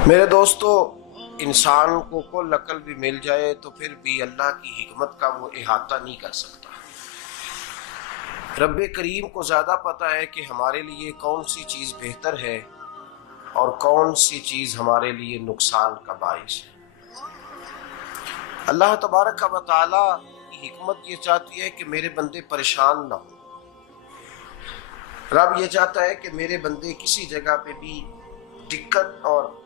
मेरे दोस्तों, इंसान को कुल अकल भी मिल जाए तो फिर भी अल्लाह की हिकमत का वो इहाता नहीं कर सकता। रब्बे करीम को ज़्यादा पता है कि हमारे लिए कौन सी चीज़ बेहतर है और कौन सी चीज़ हमारे लिए नुकसान का बाइस है। अल्लाह तबारक व तआला की हिकमत ये चाहती है कि मेरे बंदे परेशान ना हो। रब ये चाहता है कि मेरे बंदे किसी जगह पे भी दिक्कत और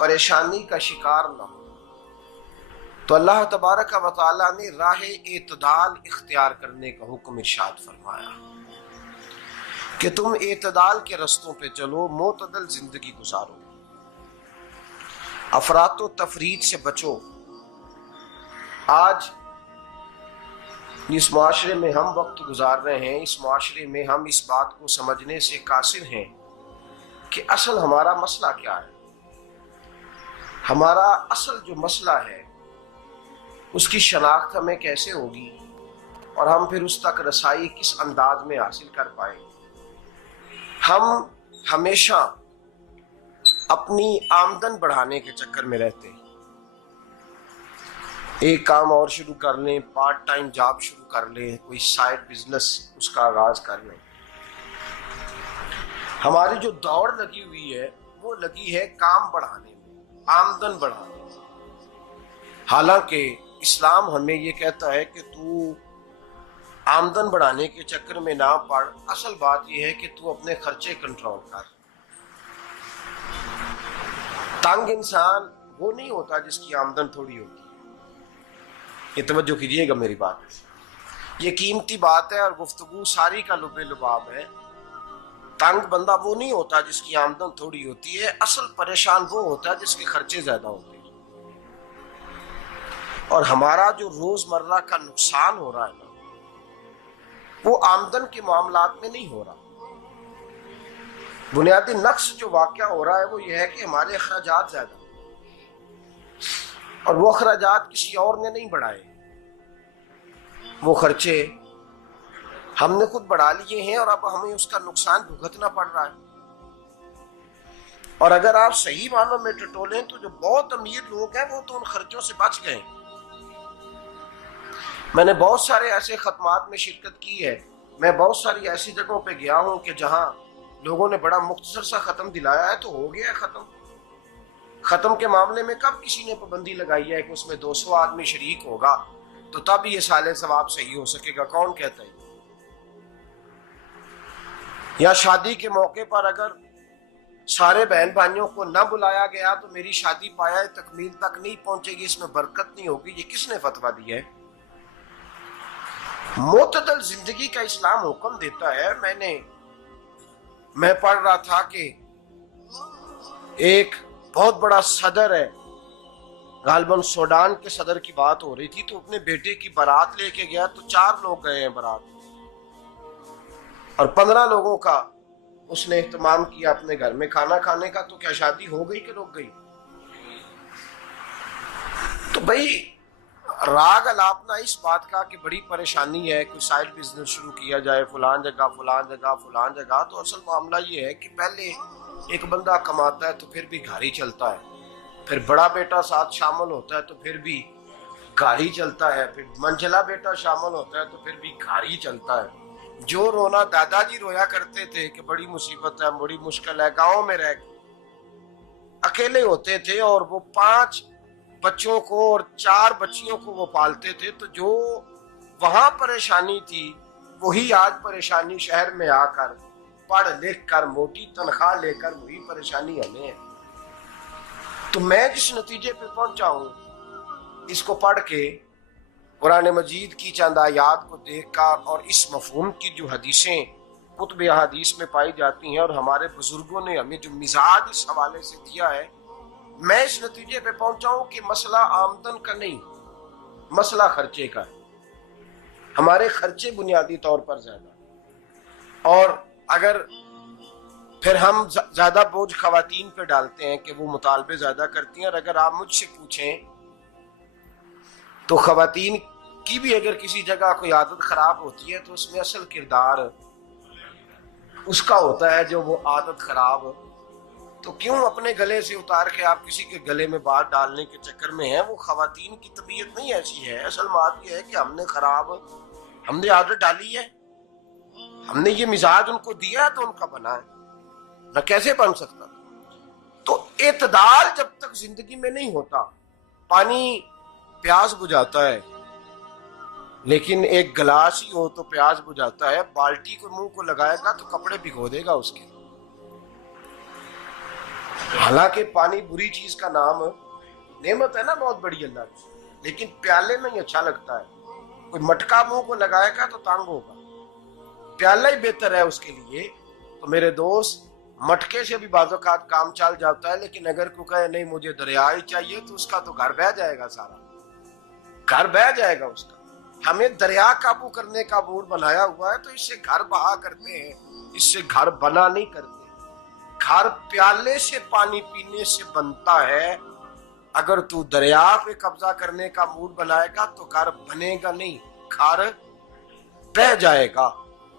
परेशानी का शिकार ना हो। तो अल्लाह तबारक व तआला ने राह एतदाल इख्तियार करने का हुक्म इरशाद फरमाया कि तुम एतदाल के रस्तों पे चलो, मोतदल जिंदगी गुजारो, अफरातो तफरीद से बचो। आज जिस माशरे में हम वक्त गुजार रहे हैं, इस माशरे में हम इस बात को समझने से कासिर हैं कि असल हमारा मसला क्या है। हमारा असल जो मसला है उसकी शनाख्त हमें कैसे होगी और हम फिर उस तक रसाई किस अंदाज में हासिल कर पाएंगे। हम हमेशा अपनी आमदन बढ़ाने के चक्कर में रहते हैं। एक काम और शुरू कर लें, पार्ट टाइम जॉब शुरू कर लें, कोई साइड बिजनेस उसका आगाज कर लें। हमारी जो दौड़ लगी हुई है वो लगी है काम बढ़ाने में, आमदन बढ़ाने में। हालांकि इस्लाम हमें ये कहता है कि तू आमदन बढ़ाने के चक्कर में ना पड़। असल बात यह है कि तू अपने खर्चे कंट्रोल कर। तंग इंसान वो नहीं होता जिसकी आमदन थोड़ी होती। ये तवज्जो कीजिएगा मेरी बात, ये कीमती बात है और गुफ्तगू सारी का लुबे लुबाब है। तंग बंदा वो नहीं होता जिसकी आमदन थोड़ी होती है। असल परेशान वो होता है जिसके खर्चे ज्यादा होते हैं। और हमारा जो रोजमर्रा का नुकसान हो रहा है ना, वो आमदन के मामलात में नहीं हो रहा। बुनियादी नक्श जो वाकया हो रहा है वो ये है कि हमारे अखराजात ज्यादा, और वो अखराजात किसी और ने नहीं बढ़ाए। वो खर्चे हमने खुद बढ़ा लिए हैं और अब हमें उसका नुकसान भुगतना पड़ रहा है। और अगर आप सही मानों में टटोलें तो जो बहुत अमीर लोग हैं वो तो उन खर्चों से बच गए। मैंने बहुत सारे ऐसे खत्मात में शिरकत की है। मैं बहुत सारी ऐसी जगहों पे गया हूं कि जहां लोगों ने बड़ा मुख्तसर सा खत्म दिलाया है तो हो गया खत्म। खत्म के मामले में कब किसी ने पाबंदी लगाई है कि उसमें 200 आदमी शरीक होगा तो तब ये साले सवाब सही हो सकेगा? कौन कहता है? या शादी के मौके पर अगर सारे बहन भाइयों को न बुलाया गया तो मेरी शादी पाया तकमील तक नहीं पहुंचेगी, इसमें बरकत नहीं होगी। ये किसने फतवा दिया है? मोतदल जिंदगी का इस्लाम हुक्म देता है। मैं पढ़ रहा था कि एक बहुत बड़ा सदर है, गालबन सूडान के सदर की बात हो रही थी, तो अपने बेटे की बारात लेके गया तो 4 लोग गए हैं बारात, और 15 लोगों का उसने एहतमाम किया अपने घर में खाना खाने का। तो क्या शादी हो गई कि रुक गई? तो भाई राग अलापना इस बात का कि बड़ी परेशानी है, कोई साइड बिजनेस शुरू किया जाए फलान जगह फलान जगह फलान जगह। तो असल मामला ये है कि पहले एक बंदा कमाता है तो फिर भी घर ही चलता है, फिर बड़ा बेटा साथ शामिल होता है तो फिर भी घर ही चलता है, फिर मंझला बेटा शामिल होता है तो फिर भी घर ही चलता है। जो रोना दादाजी रोया करते थे कि बड़ी मुसीबत है, बड़ी मुश्किल है, गाँव में रह अकेले होते थे और वो 5 बच्चों को और 4 बच्चियों को वो पालते थे। तो जो वहां परेशानी थी वही आज परेशानी शहर में आकर पढ़ लिख कर मोटी तनख्वाह लेकर वही परेशानी हमें है। तो मैं जिस नतीजे पे पहुंचा हूं इसको पढ़ के, कुरान मजीद की चंद आयात को देखकर और इस मफहूम की जो हदीसें कुतुब हदीस में पाई जाती हैं और हमारे बुजुर्गों ने हमें जो मिजाज इस हवाले से दिया है, मैं इस नतीजे पे पहुंचा हूं कि मसला आमदन का नहीं, मसला खर्चे का है। हमारे खर्चे बुनियादी तौर पर ज्यादा, और अगर फिर हम ज्यादा बोझ खवातीन पे डालते हैं कि वो मुतालबे ज्यादा करती हैं। और अगर आप मुझसे पूछें तो खवातीन की भी अगर किसी जगह कोई आदत खराब होती है तो उसमें असल किरदार उसका होता है जो वो आदत खराब तो क्यों अपने गले से उतार के आप किसी के गले में बात डालने के चक्कर में हैं? वो खवातीन की तबीयत नहीं ऐसी है। असल बात यह है कि हमने आदत डाली है, हमने ये मिजाज उनको दिया है तो उनका बना है, न कैसे बन सकता। तो एतदाल जब तक जिंदगी में नहीं होता, पानी प्यास बुझाता है, लेकिन एक गिलास ही हो तो प्यास बुझाता है। बाल्टी को मुंह को लगाएगा तो कपड़े भिगो देगा उसके। हालांकि पानी बुरी चीज का नाम नेमत है ना, बहुत बड़ी अल्लाह की, लेकिन प्याले में ही अच्छा लगता है। कोई मटका मुंह को लगाएगा तो तंग होगा, प्याला ही बेहतर है उसके लिए। तो मेरे दोस्त, मटके से भी बाज़-औक़ात काम चल जाता है, लेकिन अगर कोई कहे नहीं मुझे दरिया ही चाहिए तो उसका तो घर बह जाएगा, सारा घर बह जाएगा उसका। हमें दरिया काबू करने का मूड बनाया हुआ है तो इससे घर बहा करते हैं, इससे घर बना नहीं करते। घर प्याले से पानी पीने से बनता है। अगर तू दरिया पे कब्जा करने का मूड बनाएगा तो घर बनेगा नहीं, घर बह जाएगा।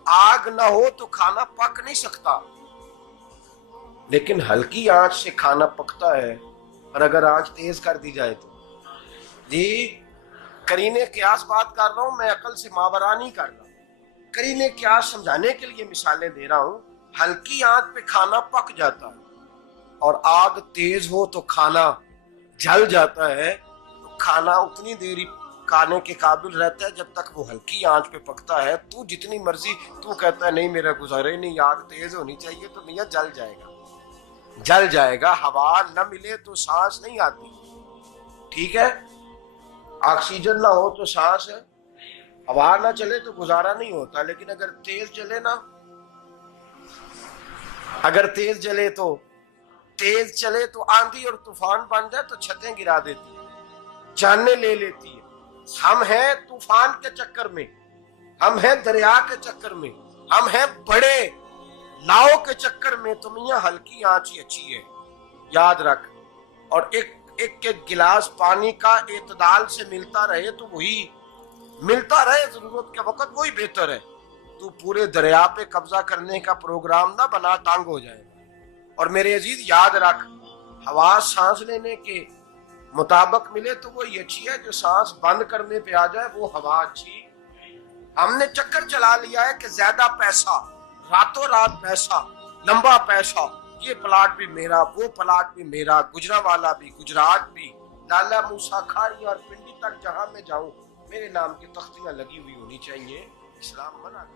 आग ना हो तो खाना पक नहीं सकता, लेकिन हल्की आंच से खाना पकता है। और अगर आंच तेज कर दी जाए तो जी, करीने क्यास बात कर रहा हूं मैं, अकल से मावरा नहीं कर रहा। करीने क्यास समझाने के लिए मिसालें दे रहा हूं। हल्की आंच पे खाना पक जाता है और आग तेज हो तो खाना जल जाता है। तो खाना उतनी देर खाने के काबिल रहता है जब तक वो हल्की आंच पे पकता है। तू जितनी मर्जी तू कहता है नहीं मेरा गुजारे नहीं, आग तेज होनी चाहिए, तो मियां जल जाएगा, जल जाएगा। हवा न मिले तो सांस नहीं आती, ठीक है। ऑक्सीजन ना हो तो सांस है, हवा ना चले तो गुजारा नहीं होता। लेकिन अगर तेज चले ना, अगर तेज चले तो आंधी और तूफान बन जाए तो छतें गिरा देती है, जाने ले लेती है। हम हैं तूफान के चक्कर में, हम हैं दरिया के चक्कर में, हम हैं बड़े नाव के चक्कर में। तो मियां हल्की आंच ही अच्छी है, याद रख। और एक गिलास पानी का एतदाल से मिलता रहे तो वही मिलता रहे, जरूरत के वक्त वही बेहतर है। तू पूरे दरिया पे कब्जा करने का प्रोग्राम ना बना, तंग हो जाएगा। और मेरे अजीज याद रख, हवा सांस लेने के मुताबिक मिले तो वो अच्छी है, जो सांस बंद करने पे आ जाए वो हवा अच्छी। हमने चक्कर चला लिया है कि ज्यादा पैसा, रातों रात पैसा, लंबा पैसा, ये प्लाट भी मेरा, वो प्लाट भी मेरा, गुजरावाला भी, गुजरात भी, लाला मूसा खारी और पिंडी तक जहां मैं जाऊं मेरे नाम की तख्तियां लगी हुई होनी चाहिए। इस्लाम मना